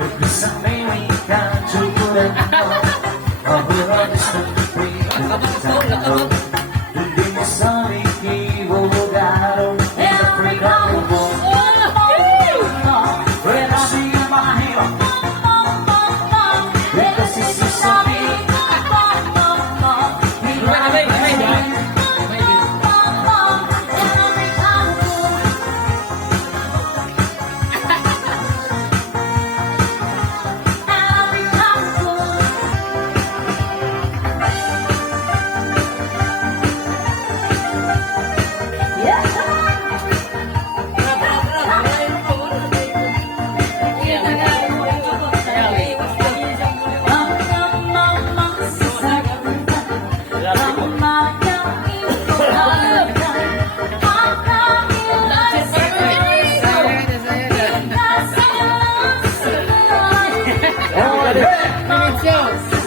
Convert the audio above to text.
Isang may wika, tsukulan mo. Mabuhalis ng pagkakataon. Hindi mo sabi kibugarong Afrikano mo. Pwede siya mahirap. Ito sisisabi. Minutes